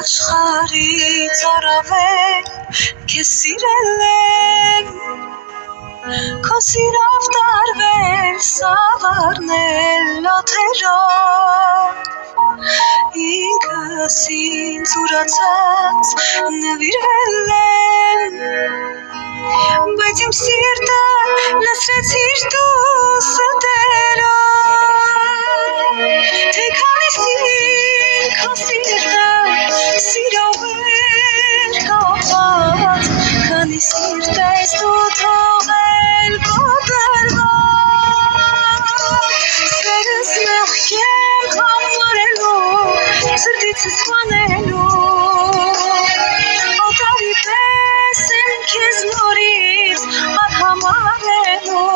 Աշխարհից առավել քեզ սիրել եմ Քո սիրով տարվել սավառնել օդերով Ինքս ինձ ուրացած նվիրվել եմ Բայց իմ սիրտը լցրեցիր դու ստերով Թե քանիսին քո սիրտը սիրով էր կապված Քանի սիրտ ես դու թողել կոտրված Սերս մեղքեմ համարելու Սրտիցս վանելու Օտարի պես եմ քեզ նորից արհամարելու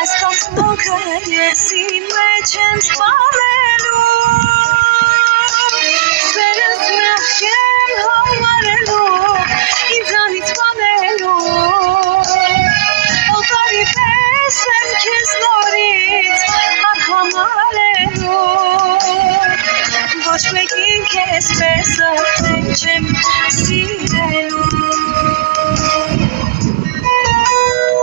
Այս կազմունքը ես իմ մեջ եմ սպանելու Սերս մեղքեմ համարելու Ինձանից վանելու Օտարի պես եմ քեզ նորից արհամարելու Ոչ մեկին քեզ պես արդեն չեմ սիրելու